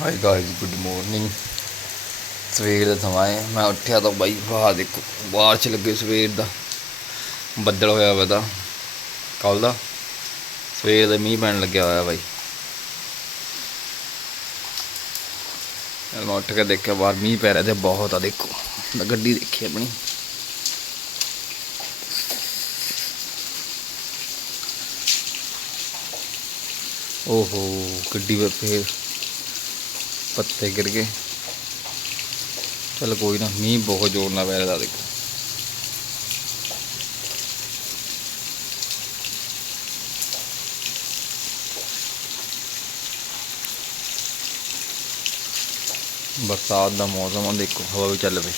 Hi guys good morning ਸਵੇਰ ਦਾ ਸਮਾਂ ਹੈ। ਮੈਂ ਉੱਠਿਆ ਤਾਂ ਬਾਈ, ਵਾਹ ਦੇਖੋ, ਬਾਹਰ ਲੱਗੇ ਸਵੇਰ ਦਾ। ਬੱਦਲ ਹੋਇਆ ਵਾ ਤਾਂ। ਕੱਲ ਦਾ। ਸਵੇਰ ਦਾ ਮੀਂਹ ਪੈਣ ਲੱਗਿਆ ਹੋਇਆ ਬਾਈ। ਮੈਂ ਉੱਠ ਕੇ ਦੇਖਿਆ, ਬਾਹਰ ਮੀਂਹ ਪੈ ਰਿਹਾ ਤੇ ਬਹੁਤ ਆ ਦੇਖੋ। ਮੈਂ ਗੱਡੀ ਦੇਖੀ ਆਪਣੀ। ਓਹੋ, ਗੱਡੀ ਵਿੱਚ ਫੇਰ ਪੱਤੇ ਗਿਰ ਗਏ। ਚਲ ਕੋਈ ਨਾ, ਮੀਂਹ ਬਹੁਤ ਜ਼ੋਰ ਨਾਲ ਪੈ ਰਿਹਾ ਦੇਖੋ। ਬਰਸਾਤ ਦਾ ਮੌਸਮ ਆ, ਦੇਖੋ, ਹਵਾ ਵੀ ਚੱਲ ਪਈ।